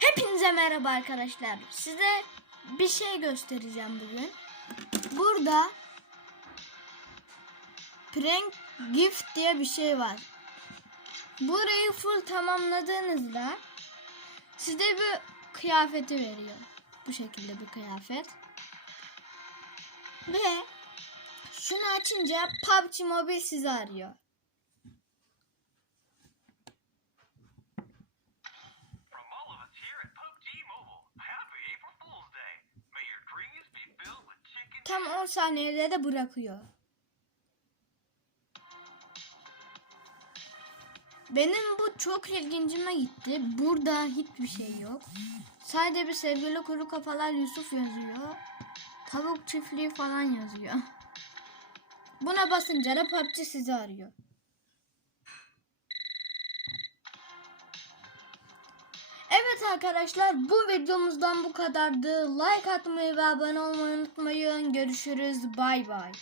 Hepinize merhaba arkadaşlar. Size bir şey göstereceğim bugün. Burada Prank Gift diye bir şey var. Burayı full tamamladığınızda size bir kıyafeti veriyor. Bu şekilde bir kıyafet. Ve şunu açınca PUBG Mobile sizi arıyor. Tam 10 saniyede de bırakıyor. Benim bu çok ilgincime gitti. Burada hiçbir şey yok. Sadece bir sevgili kuru kafalar Yusuf yazıyor. Tavuk çiftliği falan yazıyor. Buna basınca da PUBG sizi arıyor. Evet arkadaşlar bu videomuzdan bu kadardı. Like atmayı ve abone olmayı unutmayın. Görüşürüz. Bay bay.